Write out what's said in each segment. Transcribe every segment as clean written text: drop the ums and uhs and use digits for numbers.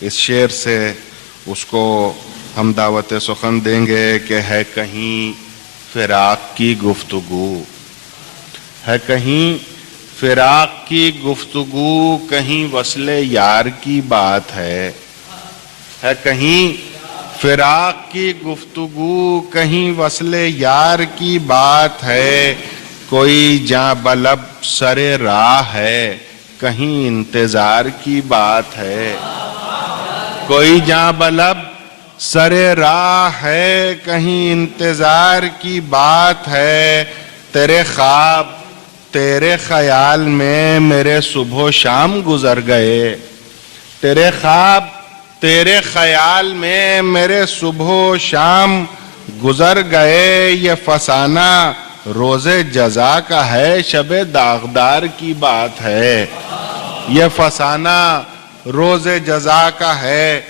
اس شعر سے اس کو ہم دعوت سخن دیں گے کہ ہے کہیں فراق کی گفتگو، ہے کہیں فراق کی گفتگو، کہیں وصل یار کی بات ہے کہیں فراق کی گفتگو، کہیں وصل یار کی بات ہے، کوئی جاں بلب سر راہ ہے، کہیں انتظار کی بات ہے، کوئی جاں بلب سر راہ ہے، کہیں انتظار کی بات ہے، تیرے خواب تیرے خیال میں میرے صبح و شام گزر گئے، تیرے خواب تیرے خیال میں میرے صبح و شام گزر گئے، یہ فسانہ روز جزا کا ہے، شب داغدار کی بات ہے، یہ فسانہ روز جزا کا ہے،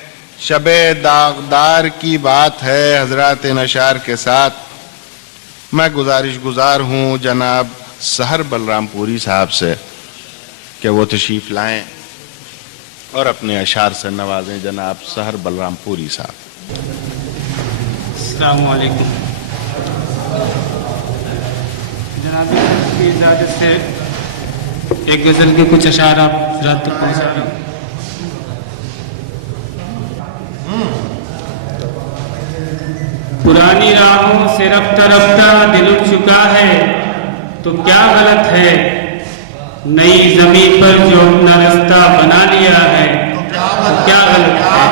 شب داغدار کی بات ہے۔ حضرات نشار کے ساتھ میں گزارش گزار ہوں جناب سحر بلرام پوری صاحب سے کہ وہ تشریف لائیں اور اپنے اشعار سے نوازیں جناب سحر بلرام پوری صاحب۔ السلام علیکم جناب کی اجازت سے ایک غزل کے کچھ اشعار آپ حضرات تک پہنچا رہے ہیں۔ پرانی راہوں سے رفتہ رفتہ دل اٹھ چکا ہے تو کیا غلط ہے، نئی زمین پر جو اپنا رستہ بنا لیا ہے تو کیا غلط ہے۔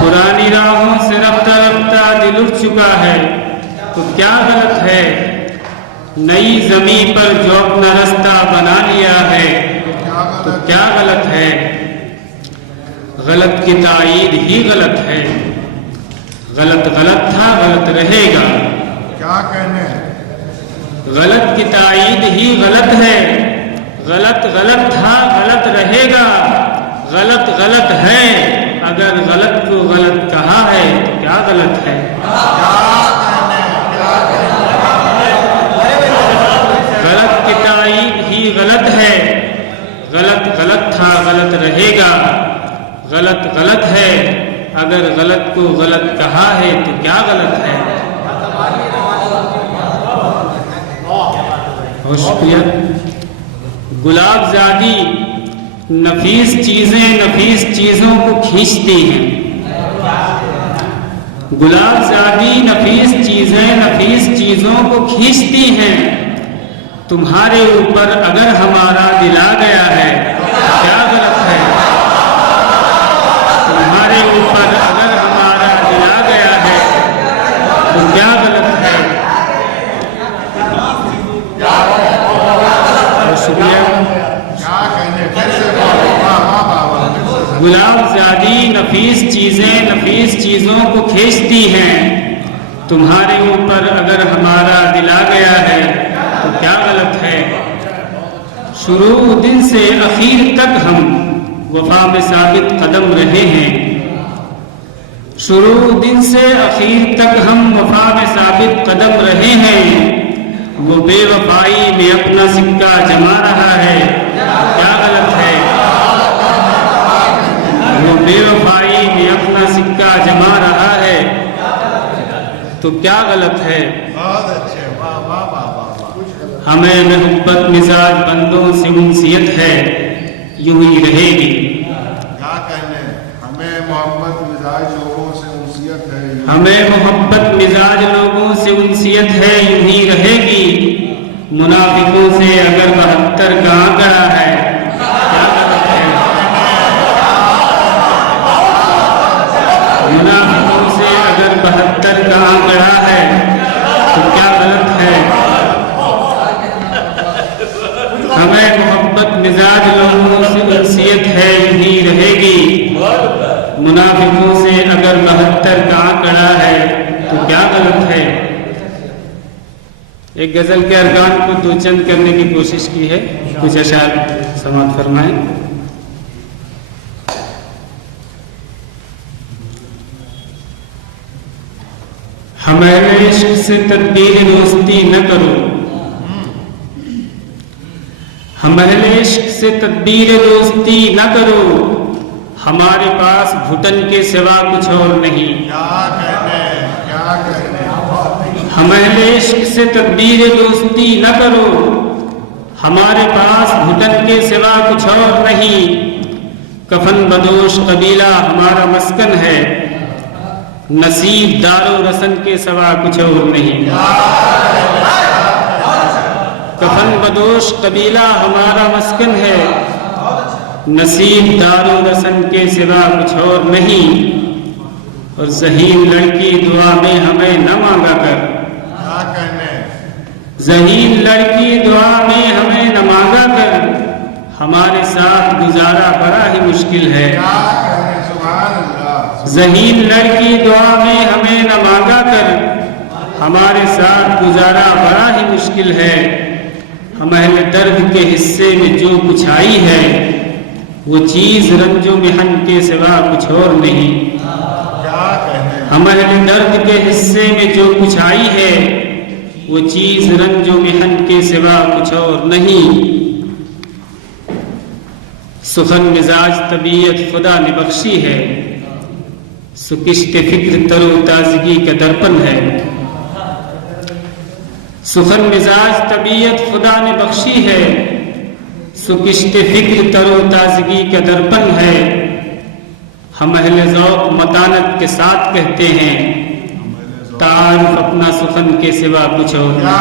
پرانی راہوں سے رفتہ رفتہ دل اٹھ چکا ہے تو کیا غلط ہے، نئی زمین پر جو اپنا رستہ بنا لیا ہے تو کیا غلط ہے۔ غلط کی تائید ہی غلط ہے، غلط غلط تھا غلط رہے گا، کیا کہنے غلط کی تائید ہی غلط ہے، غلط غلط تھا غلط رہے گا، غلط غلط ہے، اگر غلط کو غلط کہا ہے تو کیا غلط ہے۔ غلط کی تائید ہی غلط ہے، غلط غلط تھا غلط رہے گا، غلط غلط ہے، اگر غلط کو غلط کہا ہے تو کیا غلط ہے۔ بہت شکریہ۔ گلاب زادی نفیس چیزیں نفیس چیزوں کو کھینچتی ہیں، گلاب زادی نفیس چیزیں نفیس چیزوں کو کھینچتی ہیں، تمہارے اوپر اگر ہمارا دل آ گیا ہے کیا غلط ہے۔ تمہارے اوپر اگر ہمارا دل آ گیا ہے تو کیا غلط ہے۔ شکریہ۔ گلاب زادی نفیس چیزیں نفیس چیزوں کو کھینچتی ہیں، تمہارے اوپر اگر ہمارا دل آ گیا ہے تو کیا غلط ہے۔ شروع دن سے اخیر تک ہم وفا میں ثابت قدم رہے ہیں، شروع دن سے اخیر تک ہم وفا میں ثابت قدم رہے ہیں، وہ بے وفائی میں اپنا سکہ جما رہا ہے کیا غلط ہے۔ وہ بے وفائی میں اپنا سکہ جما رہا ہے تو کیا غلط ہے۔ ہمیں محبت مزاج بندوں سے انسیت ہے، یوں ہی رہے گی۔ کیا کہنے ہمیں محبت مزاج لوگوں سے انسیت ہے، ہمیں محبت مزاج لوگوں سے انسیت ہے، یوں ہی رہے گی۔ منافقوں سے اگر 72 کا آنکڑا ہے کیا غلط ہے۔ منافقوں سے اگر 72 کا آنکڑا ہے تو کیا غلط ہے۔ ہمیں محبت مزاج لوگوں سے انسیت ہے، یوں ہی رہے گی۔ منافقوں سے اگر 72 کا آنکڑا ہے تو کیا غلط ہے۔ ایک غزل کے ارکان کو دو چند کرنے کی کوشش کی ہے، کچھ اشعار سماعت فرمائیں۔ ہمارے عشق سے تدبیر دوستی نہ کرو، ہم اہل عشق سے تدبیر دوستی نہ کرو، ہمارے پاس گھٹن کے سوا کچھ اور نہیں۔ کیا کہنے، کیا کہنے، ہم اہل عشق سے تدبیر دوستی نہ کرو، ہمارے پاس گھٹن کے سوا کچھ اور نہیں۔ کفن بدوش قبیلہ ہمارا مسکن ہے، نصیب دار و رسن کے سوا کچھ اور نہیں۔ کفن بدوش قبیلہ ہمارا مسکن ہے، نصیب دار و رسن کے سوا کچھ اور نہیں۔ اور ذہین لڑکی دعا میں ہمیں نہ مانگا کر، کیا کہنے، ذہین لڑکی دعا میں ہمیں نہ مانگا کر، ہمارے ساتھ گزارا بڑا ہی مشکل ہے۔ کیا کہنے، سبحان اللہ، ذہین لڑکی دعا میں ہمیں نہ مانگا کر، ہمارے ساتھ گزارا بڑا ہی مشکل ہے۔ ہم اہل درد کے حصے میں جو کچھ آئی ہے، وہ چیز رنج و محن کے سوا کچھ اور نہیں۔ کیا کہنے، ہم اہل درد کے حصے میں جو کچھ آئی ہے، وہ چیز رنج و محن کے سوا کچھ اور نہیں۔ سخن مزاج طبیعت خدا نے بخشی ہے، سو کشت فکر تر و تازگی کا درپن ہے۔ سخن مزاج طبیعت خدا نے بخشی ہے، سو کشت فکر تر و تازگی کا درپن ہے۔ ہم اہل ذوق متانت کے ساتھ کہتے ہیں، تعارف اپنا سخن کے سوا کچھ اور نہیں۔